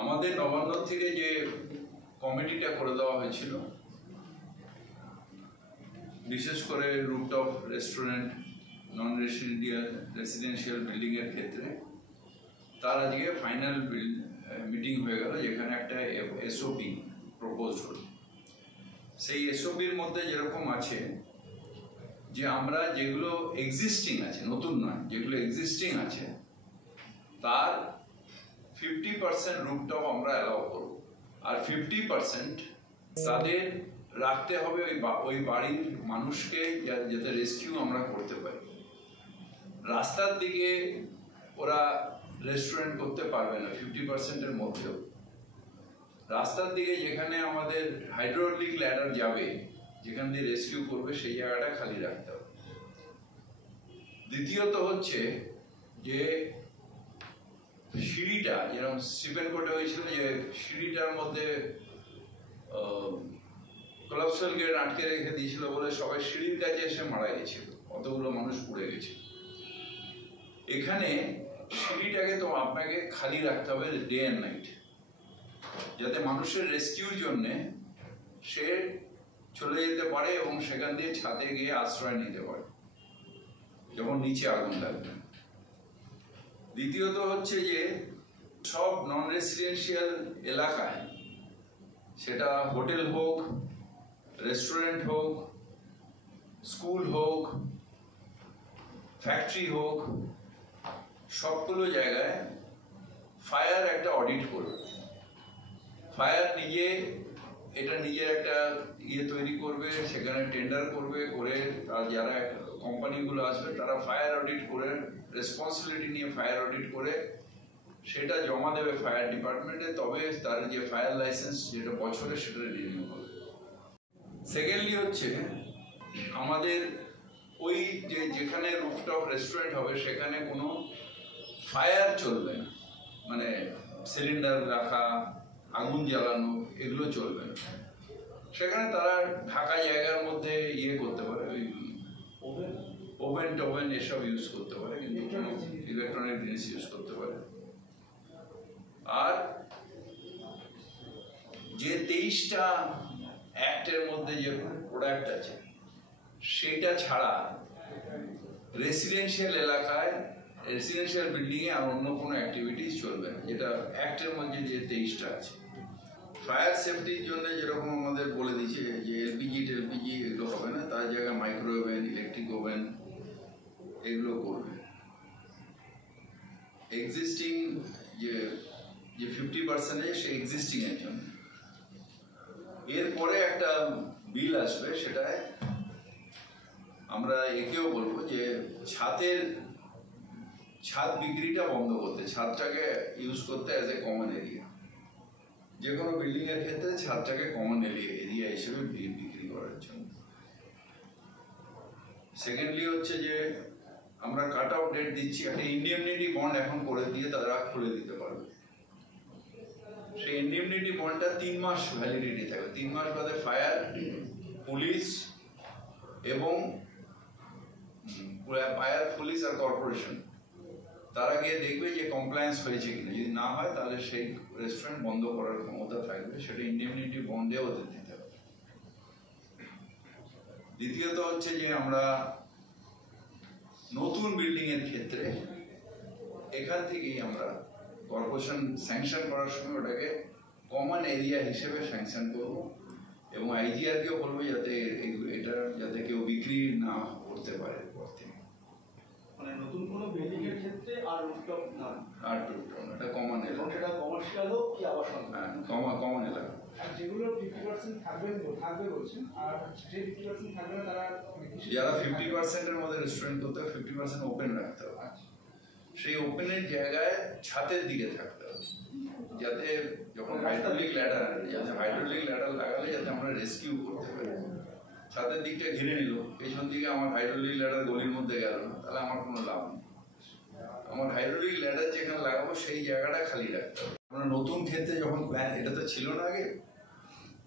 আমাদের নবান্ন থেকে যে কমিটিটা করে দেওয়া হয়েছিল, বিশেষ করে রুফটপ রেস্টুরেন্ট নন রেসিডেন্সিয়াল বিল্ডিং এর ক্ষেত্রে, তার আজকে ফাইনাল মিটিং হয়ে গেল, যেখানে একটা এসওপি প্রপোজ হল। সেই এসওপির মধ্যে যেরকম আছে যে আমরা যেগুলো এক্সিস্টিং আছে, নতুন নয়, যেগুলো এক্সিস্টিং আছে তার 50% রুফটপ আমরা অ্যালাউ করব, আর 50% তাদের রাখতে হবে ওই বাড়ির মানুষকে, যাতে রেস্কিউ আমরা করতে পারি। রাস্তার দিকে ওরা রেস্টুরেন্ট করতে পারবে না 50%-এর মধ্যেও। রাস্তার দিকে যেখানে আমাদের হাইড্রোলিক ল্যাডার যাবে, যেখান দিয়ে রেস্কিউ করবে, সেই জায়গাটা খালি রাখতে হবে। দ্বিতীয়ত হচ্ছে যে সিঁড়িটা, যেরকম স্টিফেন কোর্টে হয়েছিল, যে সিঁড়িটার মধ্যে কোলাপসাল গেট আটকে রেখে দিয়েছিল বলে সবাই সিঁড়ির কাছে এসে মারা গেছিল, কতগুলো মানুষ পুড়ে গেছে। এখানে সিঁড়িটাকে তো আপনাকে খালি রাখতে হবে ডে অ্যান্ড নাইট, যাতে মানুষের রেস্কিউর জন্য সে চলে যেতে পারে এবং সেখান দিয়ে ছাদে গিয়ে আশ্রয় নিতে পারে যখন নিচে আগুন লাগবে। দ্বিতীয়ত হচ্ছে যে সব নন রেসিডেন্সিয়াল এলাকায়, সেটা হোটেল হোক, রেস্টুরেন্ট হোক, স্কুল হোক, ফ্যাক্টরি হোক, সবগুলো জায়গায় ফায়ার একটা অডিট করবে। ফায়ার নিজের একটা তৈরি করবে, সেখানে টেন্ডার করবে, করে তার যারা কোম্পানিগুলো আসবে তারা ফায়ার অডিট করে, রেসপন্সিবিলিটি নিয়ে ফায়ার অডিট করে সেটা জমা দেবে ফায়ার ডিপার্টমেন্টে, তবে তার যে ফায়ার লাইসেন্স যেটা বছরে সেটা রিনিউ হবে। সেকেন্ডলি হচ্ছে আমাদের ওই যেখানে রুফটপ রেস্টুরেন্ট হবে সেখানে কোনো ফায়ার চলবে না, মানে সিলিন্ডার রাখা, আগুন জ্বালানো, এগুলো চলবে না। সেখানে তারা ঢাকা জায়গার মধ্যে করতে পারে, ওই ওভেন টোভেন এসব ইউজ করতে পারে, কিন্তু ইলেকট্রনিক জিনিস ইউজ করতে পারে। আর যে 23টা অ্যাক্টের মধ্যে যে প্রোডাক্ট আছে সেটা ছাড়া রেসিডেন্সিয়াল এলাকায়, রেসিডেন্সিয়াল বিল্ডিং এ আর অন্য কোনো অ্যাক্টিভিটিস চলবে না, যেটা অ্যাক্টের মধ্যে যে 23টা আছে। ফায়ার সেফটির জন্য যেরকম আমাদের বলে দিচ্ছে যে এলপিজি এগুলো হবে না, তার জায়গায় মাইক্রো ওভেন, ইলেকট্রিক ওভেন এগুলো করবে। এক্সিস্টিং যে 50% সে এক্সিস্টিং এর জন্য। এরপরে একটা বিল আসবে, সেটায় আমরা একেও বলবো যে ছাদ বিক্রিটা বন্ধ করতে, ছাদটাকে ইউজ করতে অ্যাজ এ কমন এরিয়া। যে কোনো বিল্ডিং এর ক্ষেত্রে ছাদটাকে কমন এরিয়া হিসেবে বিক্রি করার জন্য। সেকেন্ডলি হচ্ছে যে আমরা কাট আউট ডেট দিচ্ছি, একটা ইন্ডেমনিটি বন্ড এখন করে দিয়ে তারা খুলে দিতে পারবে। সেই ইন্ডেমনিটি বন্ডটা 3 মাস ভ্যালিডিটি থাকবে। 3 মাস বাদে ফায়ার, পুলিশ আর কর্পোরেশন তারা গিয়ে দেখবে যে কমপ্লায়েন্স হয়েছে কিনা। যদি না হয় তাহলে সেই রেস্টুরেন্ট বন্ধ করার ক্ষমতা থাকবে, সেটা ইন্ডেমনিটি বন্ডে ওদের দিতে হবে। দ্বিতীয়ত হচ্ছে যে আমরা নতুন বিল্ডিং এর ক্ষেত্রে এখান থেকেই আমরা কর্পোরেশন স্যাংশন করার সময় ওটাকে কমন এরিয়া হিসেবে স্যাংশন করব, এবং আইজিআরকেও বলবো যাতে কেউ বিক্রি না করতে পারে পর থেকে। মানে নতুন কোনো বিল্ডিং এর ক্ষেত্রে আর রুফটপ না, এটা কমন এলাকা, সেটা কমার্শিয়াল হোক কি আবাসন, হ্যাঁ কমন এলাকা। আর যেগুলো 50% থাকবে বলছেন, আর যে 50% থাকবে না তারা যারা 50%-এর মধ্যে রেস্টুরেন্ট করতে হবে, 50% ওপেন রাখতে হবে। সেই ওপেনের জায়গায় ছাদের দিকে থাকতে হবে, যাতে যখন হাইড্রোলিক ল্যাডার লাগালে যাতে আমরা রেস্কিউ করতে পারি। ছাদের দিকটা ঘিরে নিল, পেছন দিকে আমার হাইড্রোলিক ল্যাডার গলির মধ্যে গেল না, তাহলে আমার কোনো লাভ নেই। আমার হাইড্রোলিক ল্যাডার যেখানে লাগাবো সেই জায়গাটা খালি রাখতে হবে। আমরা নতুন ক্ষেত্রে যখন প্ল্যান, এটা তো ছিল না আগে,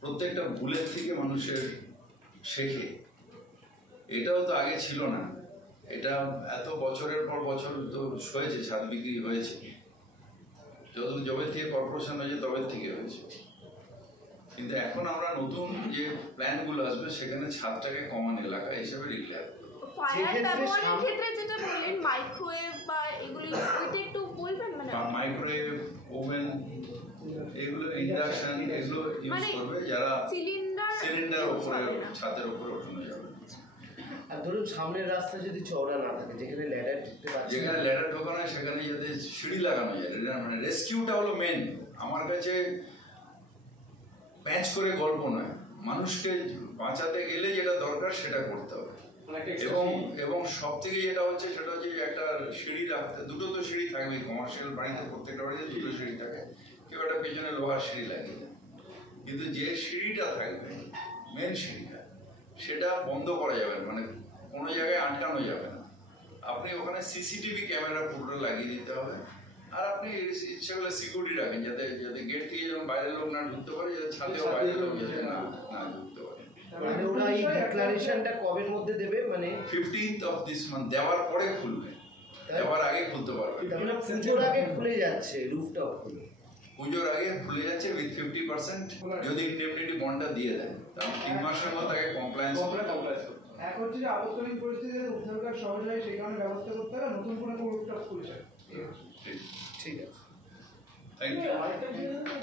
প্রত্যেকটা ভুলের থেকে মানুষের শেখে, এটাও তো আগে ছিল না। এটা এত বছরের পর বছর তো হয়েছে, ছাদ বিক্রি হয়েছে, যবে থেকে কর্পোরেশন হয়েছে তবে থেকে হয়েছে। কিন্তু এখন আমরা নতুন যে প্ল্যানগুলো আসবে সেখানে ছাদটাকে কমন এলাকা হিসেবে ডিক্লেয়ার করবো। ফায়ার ব্যবহারের ক্ষেত্রে যেটা বললেন মাইক্রোওয়েভ বা এগুলো এটা একটু বলবেন মানে মাইক্রোওয়েভ, ওভেন, এগুলো ইন্ডাকশন এগুলো ইউজ করবে যারা সিলিন্ডার উপরে ছাদের উপরে ওঠানো যাবে। আর ধরুন সামনের রাস্তা যদি চওড়া না থাকে, যেখানে ল্যাডার ঢুকতে পারছে, যেখানে ল্যাডার ঢোকানো হয় সেখানে যাতে সিঁড়ি লাগানো যায়। মানে রেস্কিউটা হলো মেন। আমার কাছে প্যাঁচ করে গল্প নয়, মানুষকে বাঁচাতে গেলে যেটা দরকার সেটা করতে হবে। এবং সব থেকে যেটা হচ্ছে সেটা হচ্ছে একটা সিঁড়ি রাখতে, দুটো তো সিঁড়ি থাকবে কমার্শিয়াল বাড়িতে, প্রত্যেকটা বাড়িতে দুটো সিঁড়ি থাকে, কেউ একটা পেছনে লোহার সিঁড়ি লাগিয়ে দেয়। কিন্তু যে সিঁড়িটা থাকবে মেন সিঁড়িটা, সেটা বন্ধ করা যাবে না, মানে কোনো জায়গায় আটকানো যাবে না। আপনি ওখানে সিসিটিভি ক্যামেরা পুরো লাগিয়ে দিতে হবে। আর আপনি ইচ্ছে করলে সিকিউরিটি রাখেন যাতে গেট থেকে যখন বাইরের লোক না ঢুকতে পারে, যাতে ছাদেও বাইরের লোক যাতে না ঢুকতে পারে। মানে ওরা এই ডিক্লারেশনটা কবের মধ্যে দেবে? মানে 15th of this month, দেওয়ার পরে খুলবে, দেওয়ার আগে খুলতে পারবে। মানে পুজোর আগে খুলে যাচ্ছে রুফটপ, পুজোর আগে খুলে যাচ্ছে উইথ 50% যদি ইন্ডেমনিটি বন্ডটা দিয়ে দেন, তাহলে 3 মাসের মধ্যে তাকে কমপ্লায়েন্স এক হচ্ছে যে আপত্কালীন পরিস্থিতিতে উদ্ধারকার সহজ হয় সেই কারণে ব্যবস্থা করতে হবে, নতুন কোনো রুফটপ খুলছে। ঠিক আছে, থ্যাংক ইউ। আরেকটা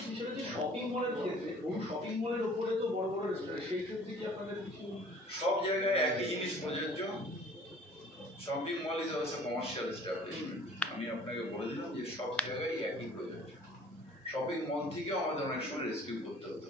বিষয় হচ্ছে শপিং মলের ক্ষেত্রে, শপিং মলের উপরে তো বড় বড় রেস্টুরেন্ট, সেই ক্ষেত্রে কি আপনাদের কিছু? সব জায়গায় একই জিনিস প্রযোজ্য। Shopping mall is also commercial establishment. আমি আপনাকে বলে দিলাম যে সব জায়গায় একই প্রযোজ্য। শপিং মল থেকেও আমাদের অনেক সময় রেস্কিউ করতে হতো।